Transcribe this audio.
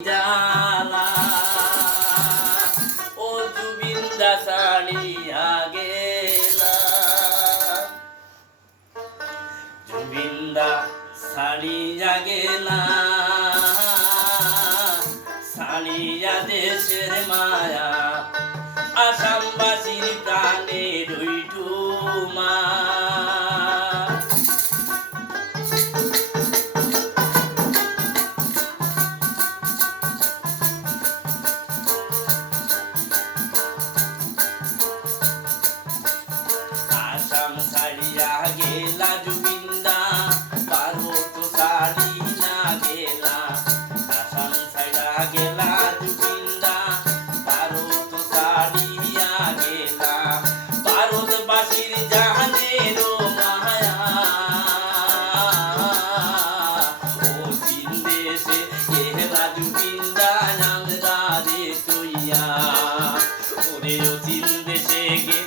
जाला ओ जुबिंदा साड़िया गेला जुबिंदा साड़िया गेला साड़िया देशेर माया आसामबासीर प्राणे रইটুমা आसाम साड़िया गेला जुबिंदा भारत साड़ी ना गेला आसाम साड़िया गेला जुबिंदा भारत साड़िया गेला भारतबासीर জাহানেরও মায়া ও চীন দেশে গেলা जुबिंदा আমরা রে তুইয়া ওরে ও চীন দেশে গে